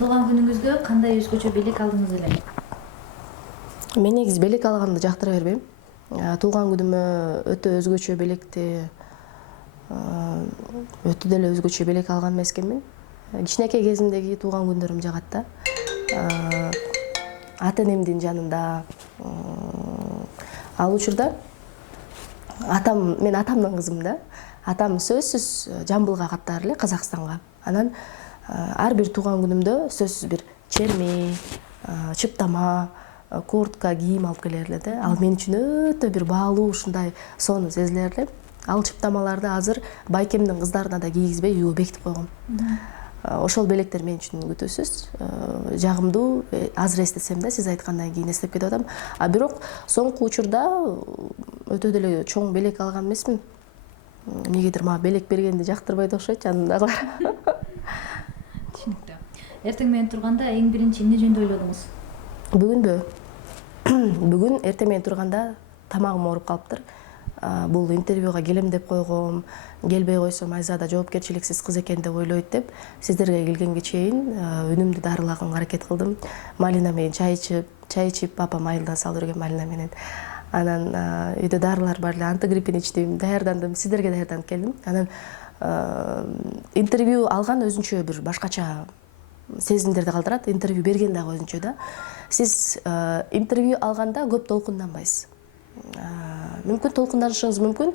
Туулган күнүңүздө кандай өзгөчө белек алдыңыз эле? Мен негизи белек алганды жактыра бербейм. Туулган күнүмө өтө өзгөчө белекти, өтө деле өзгөчө белек алган эмес экенмин. Кичинекей кезимдеги туулган күндөрүм жагат да. Ата энемдин жанында. Ал учурда мен атамдын кызымын да. Атам сөзсүз Жамбылга каттаар эле, Казакстанга. Анан ар бир туулган күнүмдө сөзсүз бир черме, чыптама, куртка, кийим алып келер эле да. Ал мен үчүн өтө бир баалуу ушундай сонун сезилер эле. Ал чыптамаларды азыр байкемдин кыздарына да кийгизбей үйгө бекитип койгом. Ошол белектер мен үчүн күтүүсүз, жагымдуу. Азыр эстесем да, сиз айткандан кийин эстеп кетип атам. Бирок соңку учурда өтө деле чоң белек алган эмесмин. Эмнегедир мага белек бергенди жактырбайт окшойт жанымдагылар. Түшүнүктүү. Эртең менен турганда эң биринчи эмне жөнүндө ойлодуңуз? Бүгүнбү? Бүгүн эртең менен турганда тамагым ооруп калыптыр. Бул интервьюга келем деп койгом, келбей койсом Айзада жоопкерчиликсиз кыз экен деп ойлойт деп, сиздерге келгенге чейин үнүмдү дарылаганга аракет кылдым. Малина менен чай ичип, папам айылдан салып берген малина менен. Анан үйдө дарылар бар эле, антигриппин ичтим, даярдандым, сиздерге даярданып келдим. Анан интервью алган өзүнчө бир башкача сезимдерди калтырат, интервью берген дагы өзүнчө да. Сиз интервью алганда көп толкунданбайсыз. Мүмкүн толкунданышыңыз мүмкүн,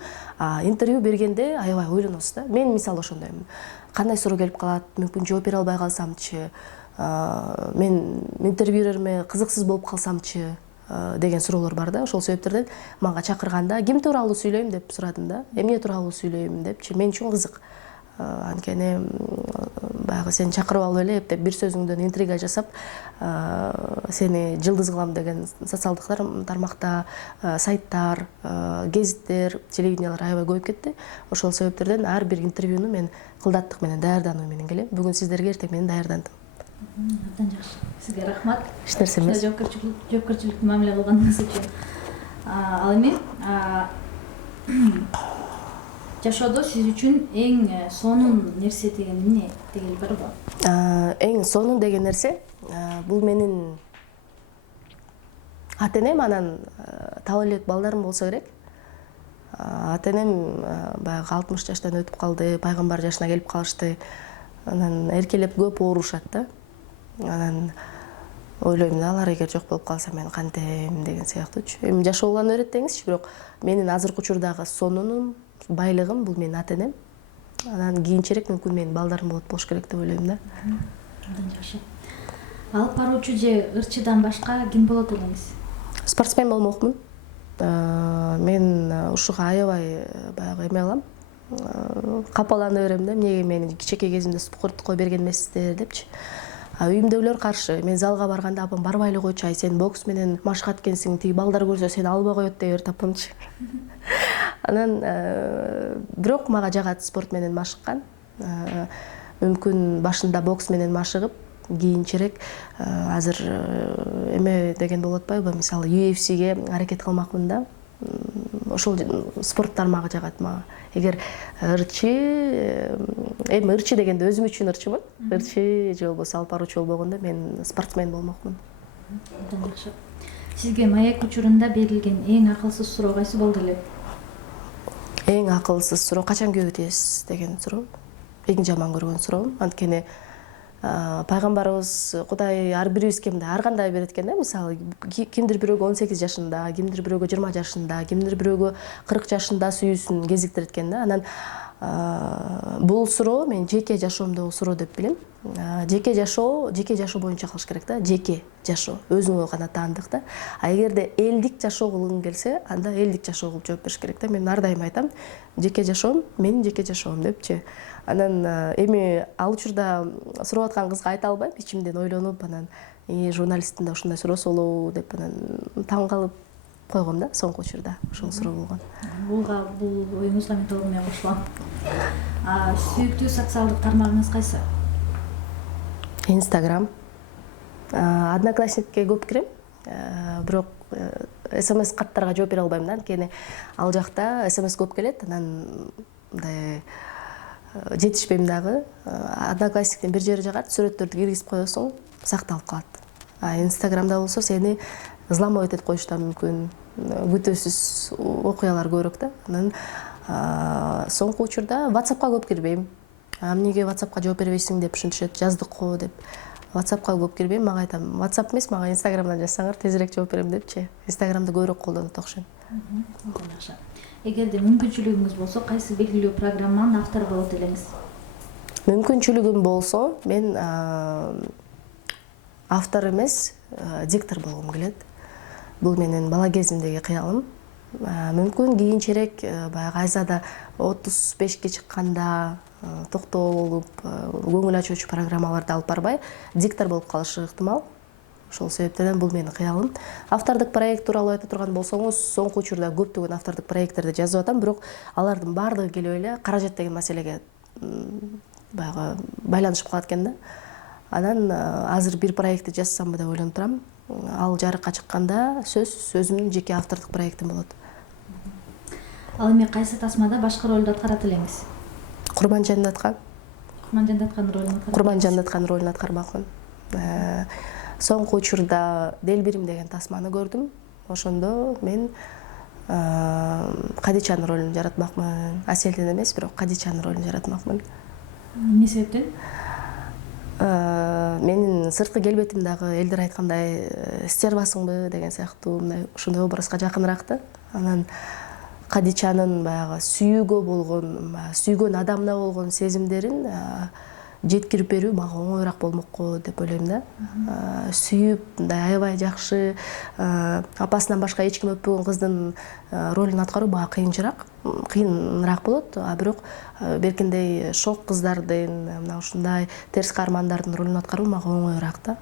интервью бергенде аябай ойлоносуз да. Мен мисалы ошондоймун. Кандай суроо келип калат, мүмкүн жооп бере албай калсамчы, мен интервьюлериме кызыксыз болуп калсамчы деген суроолор бар да. Ошол себептерден мага чакырганда ким тууралуу сүйлөйм деп сурадым да. Эмне тууралуу сүйлөйм депчи, мен үчүн кызык. Анткени баягы сени чакырып алып эле эптеп бир сөзүңдөн интрига жасап, сени жылдыз кылам деген социалдык тармакта сайттар, гезиттер, телевидениялар аябай көбөйүп кетти. Ошол себептерден ар бир интервьюну мен кылдаттык менен даярдануу менен келем. Бүгүн сиздерге эртең менен даярдандым. Абдан жакшы. Сизге рахмат. Эч нерсе эмес. Жоопкерчиликтүү мамиле кылганыңыз үчүн. Ал эми жашоодо сиз үчүн эң сонун нерсе деген эмне деген барбы? Эң сонун деген нерсе бул менин ата энем, анан таба элек балдарым болсо керек. Ата энем баягы 60 жаштан өтүп калды, пайгамбар жашына келип калышты. Анан эркелеп көп оорушат да. Анан ойлойм да, алар эгер жок болуп калса мен кантем деген сыяктуучу. Эми жашоолорун өрөт деңизчи, бирок менин азыркы учурдагы сонунум, байлыгым бул менин ата энем. Анан кийинчерээк мүмкүн менин балдарым болуш керек деп ойлойм да. Абдан жакшы. Алып баруучу же ырчыдан башка ким болот элеңиз? Спортсмен болмокмун. Мен ушуга аябай баягы эме кылам. Капалана берем да, эмнеге мени кичинекей кезимде спортко берген эмессиздер депчи. Үйүмдөгүлөр каршы. Мен залга барганда апам барбай эле койчу, ай сен бокс менен машык эткенсиң, тиги балдар көрсө сени албай коет дей берди апамчы. Анан бирок мага жагат спорт менен машыккан. Мүмкүн башында бокс менен машыгып, кийинчерээк азыр эме деген болуп атпайбы? Мисалы UFCге аракет кылмакмын да. Ошол спорт тармагы жагат мага. Эгер эми ырчы дегенде өзүм үчүн ырчымын. Ырчы же болбосо алып баруучу болбогондо мен спортсмен болмокмун. Абдан жакшы. Сизге маек учурунда берилген эң акылсыз суроо кайсы болду эле? Эң акылсыз суроо качан күйөөгө тийесиз деген суроо. Эң жаман көргөн суроом. Анткени пайгамбарыбыз Кудай ар бирибизге мындай ар кандай берет экен да. Мисалы кимдир бирөөгө 18 жашында, кимдир бирөөгө 20 жашында, кимдир бирөөгө 40 жашында сүйүүсүн кезиктирет экен да. Анан бул суроо мен жеке жашоомдогу суроо деп билем. Жеке жашоо боюнча кылыш керек да. Жеке жашоо өзүңө гана таандык да. Эгерде элдик жашоо кылгың келсе, анда элдик жашоо кылып жооп бериш керек да. Мен ар дайым айтам, жеке жашоом менин жеке жашоом депчи. Анан эми ал учурда сурап аткан кызга айта албайм, ичимден ойлонуп, анан журналисттин да ушундай суроосу болобу деп анан таң калып койгом да соңку учурда. Ошол суроо болгон. Бул оюңузга мен толугу менен кошулам. Сүйүктүү социалдык тармагыңыз кайсы? Инстаграм. Одноклассникке көп кирем. Бирок СМС каттарга жооп бере албайм да, анткени ал жакта СМС көп келет. Анан мындай жетишпейм дагы. Одноклассниктин бир жери жагат, сүрөттөрдү киргизип коесуң, сакталып калат. Инстаграмда болсо сени взломать этип коюшу да мүмкүн. Күтүүсүз окуялар көбүрөөк да. Анан соңку учурда WhatsAppка көп кирбейм. Эмнеге WhatsAppка жооп бербейсиң деп ушинтишет, жаздык го деп. WhatsAppка көп кирбейм, мага айтам, WhatsApp эмес, мага Instagramдан жазсаңар тезирээк жооп берем депчи. Instagramды көбүрөөк колдонот окшойм. Жакшы. Эгерде мүмкүнчүлүгүңүз болсо, кайсы белгилүү программанын автору болот элеңиз? Мүмкүнчүлүгүм болсо, мен автор эмес, диктор болгум келет. Бул менин бала кезимдеги кыялым. Мүмкүн кийинчерээк баягы Айзада 35ке чыкканда токтоо болуп, көңүл ачуучу программаларды алып барбай, диктор болуп калышы ыктымал. Ошол себептен бул менин кыялым. Автордук проект тууралуу айта турган болсоңуз, соңку учурда көптөгөн автордук проекттерди жазып атам, бирок алардын баардыгы келип эле каражат деген маселеге баягы байланышып калат экен да. Анан азыр бир проектти жазсамбы деп ойлонуп турам. Ал жарыкка чыкканда өзүмдүн жеке автордук проектим болот. Ал эми кайсы тасмада башкы ролду аткарат элеңиз? Курманжандаткан Курманжандаткан ролун аткармакмын. Соңку учурда Делбирим деген тасманы көрдүм. Ошондо мен Кадичанын ролун жаратмакмын. Аселдин эмес, бирок Кадичанын ролун жаратмакмын. Эмне себептен? Менин сырткы келбетим дагы элдер айткандай стервасыңбы деген сыяктуу мындай ошондой образга жакыныраак да. Анан Кадичанын баягы сүйүүгө болгон, сүйгөн адамына болгон сезимдерин жеткирип берүү мага оңоюраак болмокко деп ойлойм да. Сүйүп, мындай аябай жакшы, апасынан башка эч ким өппөгөн кыздын ролун аткаруу мага кыйыныраак болот. Бирок беркиндей шок кыздардын, мына ушундай терс каармандардын ролун аткаруу мага оңоюраак да.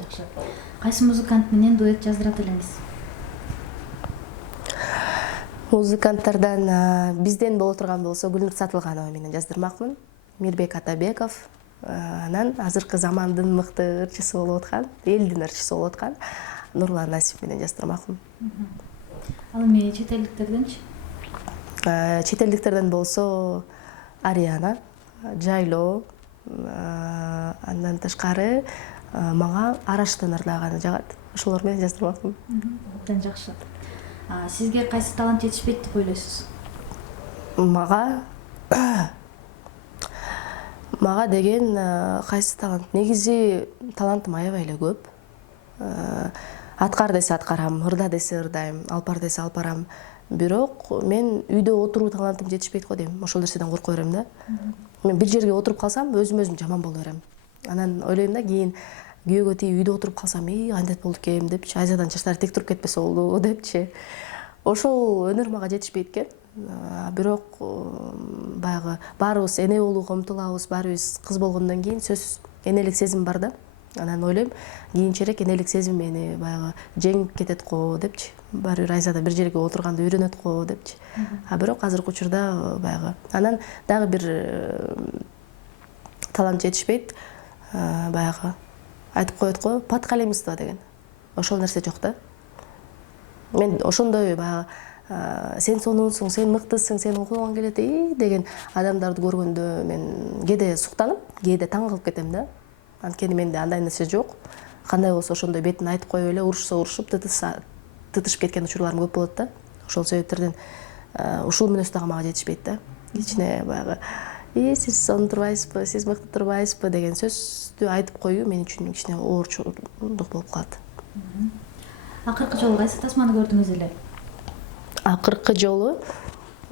Жакшы. Кайсы музыкант менен дуэт жаздырат элеңиз? Музыканттардан бизден боло турган болсо Гүлнур Сатылганова менен жаздырмакмын. Мирбек Атабеков, анан азыркы замандын мыкты ырчысы болуп аткан, элдин ырчысы болуп аткан Нурлан Насип менен жаздырмакмын. Ал эми чет элдиктерденчи? Чет элдиктерден болсо Ариана, Жайлоо, андан тышкары мага Араш Тынырдаганы жагат. Ошолор менен жаздырмакмын. Абдан жакшы. Сизге кайсы талант жетишпейт деп ойлойсуз? Мага деген кайсы талант? Негизи талантым аябай эле көп. Аткар десе аткарам, ырда десе ырдайм, алпар десе алпарам. Бирок мен үйдө отуруу талантым жетишпейт го дейм. Ошол нерседен коркой берем да. Мен бир жерге отуруп калсам, өзүм жаман боло берем. Анан ойлойм да, кийин күйөөгө тийип үйдө отуруп калсам, кантет болду экен депчи, Айзадан чачтары тек туруп кетпесе болду депчи. Ошол өнөр мага жетишпейт экен. Бирок баягы баарыбыз эне болууга умтулабыз, баарыбыз кыз болгондон кийин сөзсүз энелик сезим бар да. Анан ойлойм, кийинчерээк энелик сезим мени баягы жеңип кетет го депчи. Баары бир Айзада бир жерге отурганды үйрөнөт го депчи. Бирок азыркы учурда баягы анан дагы бир талант жетишпейт. Баягы айтып коет го, подкалемиство деген. Ошол нерсе жок да. Мен ошондой баягы сен сонунсуң, сен мыктысың, сен окугуң келет деген адамдарды көргөндө мен кээде суктанып, кээде таң калып кетем да. Анткени менде андай нерсе жок. Кандай болсо ошондой бетин айтып коюп эле, урушса урушуп, тытышып кеткен учурларым көп болот да. Ошол себептерден ушул мүнөз дагы мага жетишпейт да. Кичине баягы сиз сонун турбайсызбы, сиз мыкты турбайсызбы деген сөздү айтып коюу мен үчүн кичине оорчулук болуп калат. Акыркы жолу кайсы тасманы көрдүңүз эле? Акыркы жолу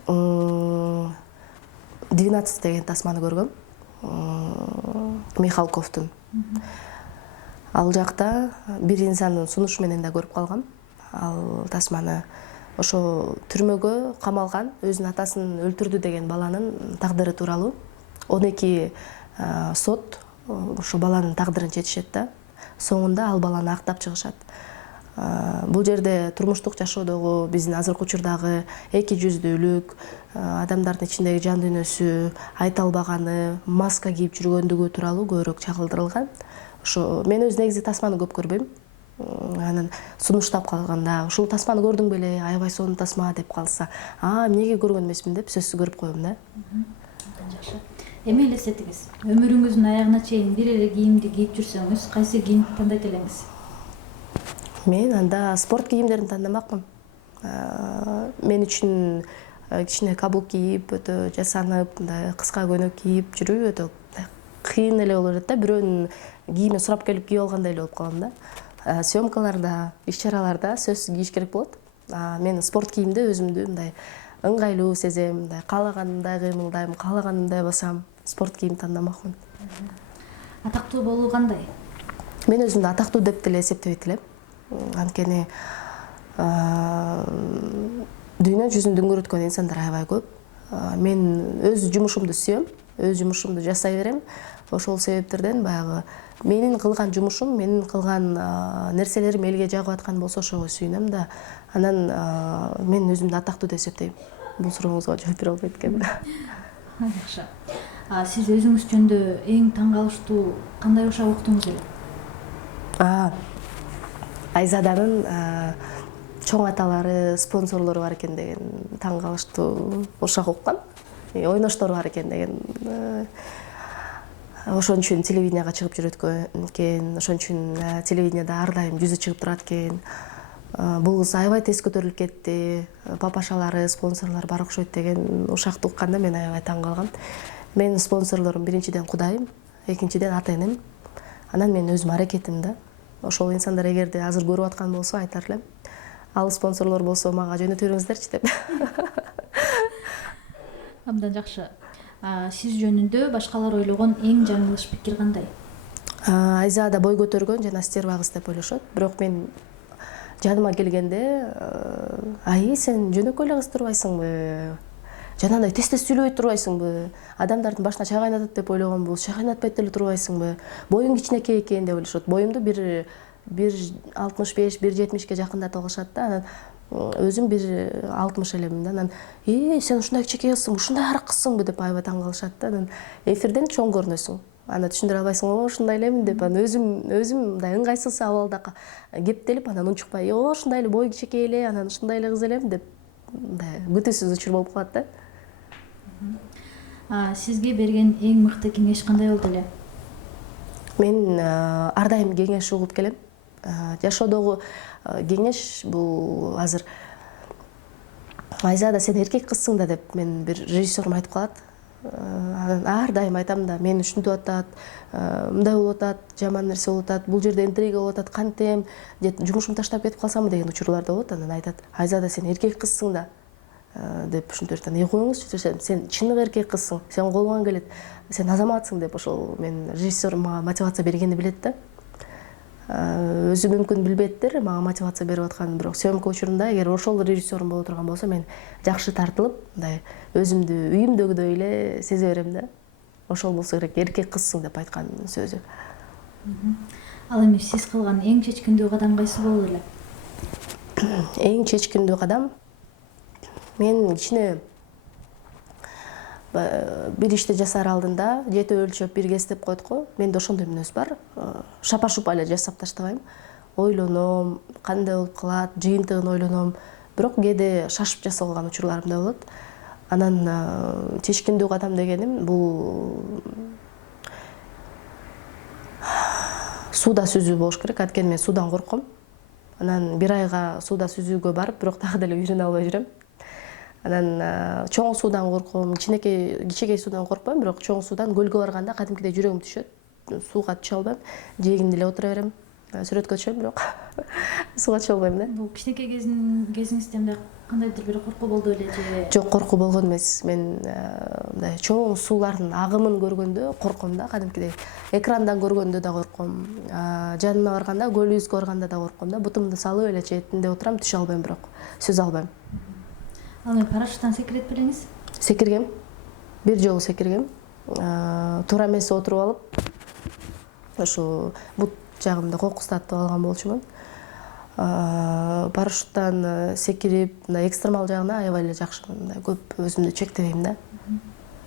12 деген тасманы көргөм. Михалковдун. Ал жакта бир инсандын сунушу менен да көрүп калгам. Ал тасманы ошо түрмөгө камалган, өзүнүн атасын өлтүрдү деген баланын тагдыры тууралуу. 12 сот ошо баланын тагдырын чечишет да. Соңунда ал баланы актап чыгышат. Бул жерде турмуштук жашоодогу биздин азыркы учурдагы эки жүздүүлүк, адамдардын ичиндеги жан дүйнөсү, айта албаганы, маска кийип жүргөндүгү тууралуу көбүрөөк чагылдырылган. Ошо мен өз негизи тасманы көп көрбөйм. Анан сунуштап калганда, ушул тасманы көрдүң беле, аябай сонун тасма деп калса, эмнеге көргөн эмесмин деп сөзсүз көрүп коем да. Жакшы. Эми элестетиңиз. Өмүрүңүздүн аягына чейин бир эле кийимди кийип жүрсөңүз, кайсы кийимди тандайт элеңиз? Мен анда спорт кийимдерин тандамакмын. Мен үчүн кичине каблук кийип, өтө жасанып, мындай кыска көйнөк кийип жүрүү өтө кыйын эле болуп жатат да. Бирөөнүн кийимин сурап келип кийип алгандай эле болуп калам да. Съемкаларда, иш-чараларда сөзсүз кийиш керек болот. Мен спорт кийимде өзүмдү мындай ыңгайлуу сезем, мындай каалаганымдай кыймылдайм, каалаганымдай басам. Спорт кийим тандамакмын. Атактуу болуу кандай? Мен өзүмдү атактуу деп деле эсептебейт элем. Анткени дүйнө жүзүн дүңгүрөткөн инсандар аябай көп. Мен өз жумушумду сүйөм, өз жумушумду жасай берем. Ошол себептерден баягы менин кылган жумушум, менин кылган нерселерим элге жагып аткан болсо ошого сүйүнөм да. Анан мен өзүмдү атактуу деп эсептейм. Бул сурооңузга жооп бере албайт экенмин. Жакшы. Сиз өзүңүз жөнүндө эң таң калыштуу кандай ушак уктуңуз эле? Айзаданын чоң аталары, спонсорлору бар экен деген таң калыштуу ушак уккам. Ойноштору бар экен деген. Ошон үчүн телевиденияга чыгып жүрөт экен, ошон үчүн телевиденияда ар дайым жүзү чыгып турат экен. Бул кыз аябай тез көтөрүлүп кетти, папашалары, спонсорлору бар окшойт деген ушакты укканда мен аябай таң калгам. Менин спонсорлорум биринчиден кудайым, экинчиден ата энем. Анан мен өзүм аракетим да. Ошол инсандар эгерде азыр көрүп аткан болсо айтар элем. Ал спонсорлор болсо мага жөнөтө бериңиздерчи деп. Абдан жакшы. Сиз жөнүндө башкалар ойлогон эң жаңылыш пикир кандай? Айзада бой көтөргөн жана стерва кыз деп ойлошот. Бирок мен жаныма келгенде, сен жөнөкөй эле кыз турбайсыңбы? Жанагындай тез-тез сүйлөбөй турбайсыңбы? Адамдардын башына чай кайнатат деп ойлогонбуз, чай кайнатпайт деле турбайсыңбы? Боюң кичинекей экен деп ойлошот. Боюмду 1,65, 1,70ке жакындатып алышат да. Анан өзүм 1,60 элемин да. Анан сен ушундай кичинекей кызсың, ушундай арык кызсыңбы деп аябай таң калышат да. Анан эфирден чоң көрүнөсүң. Аны түшүндүрө албайсың, ушундай элемин деп. Анан өзүм мындай ыңгайсыз абалда кептелип, анан унчукпай, ушундай эле бою кичинекей эле, анан ушундай эле кыз элем деп мындай күтүүсүз учур болуп калат да. Сизге берген эң мыкты кеңеш кандай болду эле? Мен ар дайым кеңеш угуп келем. Жашоодогу кеңеш бул азыр Айзада сен эркек кызсың да деп мен бир режиссерым айтып калат. Анан ар дайым айтам да, мени ушинтип атат, мындай болуп атат, жаман нерсе болуп атат, бул жерде интрига болуп атат, кантем, жумушумду таштап кетип калсамбы деген учурлар да болот. Анан айтат, Айзада сен эркек кызсың да деп ушинтип атат. Коюңузчу, сен чыныгы эркек кызсың, сен колуңан келет, сен азаматсың деп ошол мен режиссерим мага мотивация бергенди билет да. Өзү мүмкүн билбейттир мага мотивация берип атканын, бирок съемка учурунда эгер ошол режиссерим боло турган болсо мен жакшы тартылып, мындай өзүмдү үйүмдөгүдөй эле сезе берем да. Ошол болсо керек, эркек кызсың деп айткан сөзү. Ал эми сиз кылган эң чечкиндүү кадам кайсы болду эле? Эң чечкиндүү кадам мен кичине бир ишти жасар алдында жети өлчөп бир кестеп коет го. Менде ошондой мүнөз бар. Шапа-шупа эле жасап таштабайм. Ойлоном, кандай болуп калат, жыйынтыгын ойлоном. Бирок кээде шашып жасап алган учурларым да болот. Анан чечкиндүү кадам дегеним бул сууда сүзүү болуш керек. Анткени мен суудан корком. Анан бир айга сууда сүзүүгө барып, бирок дагы деле үйрөнө албай жүрөм. Анан чоң суудан корком, кичинекей суудан коркпойм, бирок чоң суудан көлгө барганда кадимкидей жүрөгүм түшөт. Сууга түшө албайм, жээгинде эле отура берем. Сүрөткө түшөм, бирок сууга түшө албайм да. Бул кичинекей кезиңизде мындай кандайдыр бир коркуу болду эле же? Жок, коркуу болгон эмес. Мен мындай чоң суулардын агымын көргөндө корком да, кадимкидей. Экрандан көргөндө да корком. Жанына барганда, көл үйүзгө барганда да корком да. Бутумду салып эле четинде отурам, түшө албайм, бирок сүзө албайм. Ал эми парашюттан секирет белеңиз? Секиргем. Бир жолу секиргем. Туура эмес отуруп алып, ошо бут жагымда кокустатып алган болчумун. Парашюттан секирип, экстремал жагына аябай эле жакшымын. Көп өзүмдү чектебейм да.